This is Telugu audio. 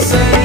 say.